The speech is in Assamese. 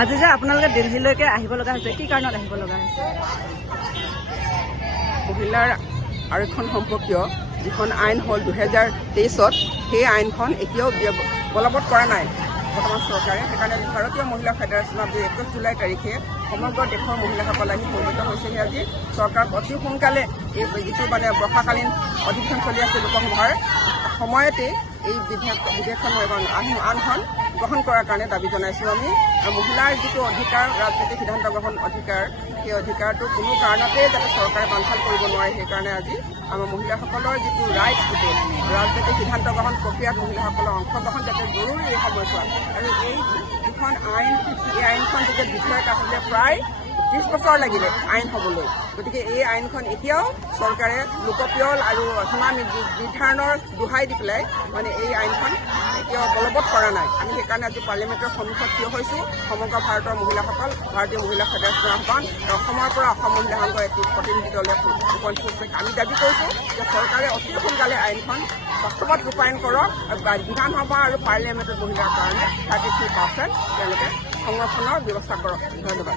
আজি যে আপোনালোকে দিল্লীলৈকে আহিব লগা হৈছে, কি কাৰণত আহিব লগা হৈছে? মহিলাৰ আৰক্ষণ সম্পৰ্কীয় যিখন আইন হ'ল 2023-ত, সেই আইনখন এতিয়াও বলবৎ কৰা নাই বৰ্তমান চৰকাৰে। সেইকাৰণে ভাৰতীয় মহিলা ফেডাৰেশ্যনৰ 21 জুলাই তাৰিখে সমগ্ৰ দেশৰ মহিলাসকল আহি পৰিণত হৈছেহি। আজি চৰকাৰ অতি সোনকালে এই যিটো বৰ্ষাকালীন অধিৱেশন চলি আছে লোকসভাৰ সময়তে এই বিধেয়কখন আইনখন গ্ৰহণ কৰাৰ কাৰণে দাবী জনাইছোঁ আমি। মহিলাৰ যিটো অধিকাৰ, ৰাজনৈতিক সিদ্ধান্ত গ্ৰহণ অধিকাৰ, সেই অধিকাৰটো কোনো কাৰণতে যাতে চৰকাৰে বাঞ্চাল কৰিব নোৱাৰে, সেইকাৰণে আজি আমাৰ মহিলাসকলৰ যিটো ৰাইটছ, গোটেই ৰাজনৈতিক সিদ্ধান্ত গ্ৰহণ প্ৰক্ৰিয়াত মহিলাসকলৰ অংশগ্ৰহণ যাতে জৰুৰী এই সময়ছোৱাত। আৰু এই যিখন আইন, এই আইনখন যেতিয়া বিধেয়ক আছিলে প্ৰায় 30 বছৰ লাগিলে আইন হ'বলৈ। গতিকে এই আইনখন এতিয়াও চৰকাৰে লোকপ্ৰিয় আৰু সীমা নিৰ্ধাৰণৰ দোহাই দি পেলাই এই আইনখন এতিয়াও বলবৎ কৰা নাই। আমি সেইকাৰণে আজি পাৰ্লিয়ামেণ্টৰ সন্মুখত থিয় হৈছোঁ। সমগ্ৰ ভাৰতৰ মহিলাসকল, ভাৰতীয় মহিলা ফেডাৰেশ্যনৰ আহ্বান, অসমৰ পৰা অসম মহিলা সংঘৰ এটি প্ৰতিনিধি দলে উপস্থিত হৈছে। আমি দাবী কৰিছোঁ যে চৰকাৰে অতি সোনকালে আইনখন বাস্তৱত ৰূপায়ণ কৰক আৰু বিধানসভা আৰু পাৰ্লিয়ামেণ্টত মহিলাৰ কাৰণে 33% তেওঁলোকে সংৰক্ষণৰ ব্যৱস্থা কৰক। ধন্যবাদ।